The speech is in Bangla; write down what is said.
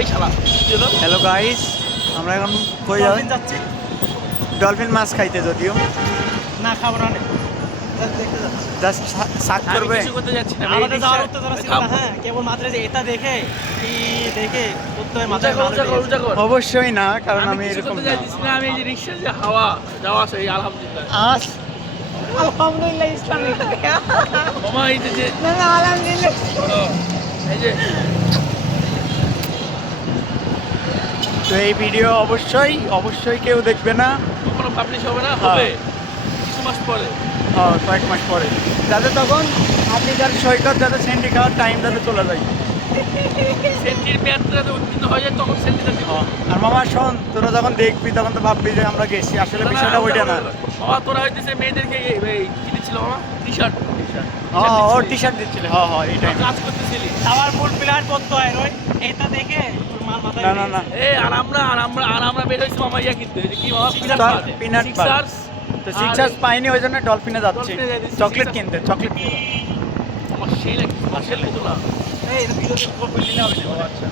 এই শালা হ্যালো গাইস, আমরা এখন কই যাচ্ছি ডলফিন মাছ খাইতে, যদিও না খাবো না দেখতে যাচ্ছি জাস্ট শাক করবে। কিছু করতে যাচ্ছি না আমাদের যাওয়ার উত্তেজনা ছিল না, হ্যাঁ কেবল মাত্র যে এটা দেখে কি দেখে করতে হয় মাথায় অবশ্যই না, কারণ আমি কিছু এরকম করতে না। যাচ্ছি না। আমি এই যে রিক্সা যে হাওয়া যাওয়া আসে এই আলহামদুলিল্লাহ আজ আলহামদুলিল্লাহ ইসলামিক মামা এই যে না না আলহামদুলিল্লাহ এই যে তো এই ভিডিও অবশ্যই কেউ দেখবে না। কখনো পাবলিশ হবে না, হবে কিছু মাস পরে। কয়েক মাস পরে, যাতে তখন আপনি যার সৈকত যাতে সেন্টি খাওয়ার টাইম যাতে চলে যায়। সেন্টির মেয়াদটা যাতে উত্তীর্ণ হয়ে যায় তখন সেন্টিটা দিব। আর মামা শোন, তোরা যখন দেখবি তখন তো ভাববি যে আমরা গেছি, আসলে বিষয়টা ওইটা না। বাবা তোরা হইতেছে মেয়েদেরকে কি দিচ্ছিল বাবা? টি শার্ট ও টি শার্ট দিচ্ছিল, এই টাইম। কাজ করতেছিলি। আমার ফুল প্লেয়ার করতে হয় রই এটা দেখে তোর মার মাথায় না আর আমরা বের হইছি মামা ইয়া কিনতে। এই যে কি মামা পিনাট সিক্সার্স। তো সিক্সার্স পাইনি, ওই জন্য ডলফিনে যাচ্ছি ডলফিনে যাচ্ছি, চকলেট Sixers। কিনতে, চকলেট কিনতে। আমার সেই লাগে আসলে তো না। এই ভিডিও করতে হবে না। আচ্ছা।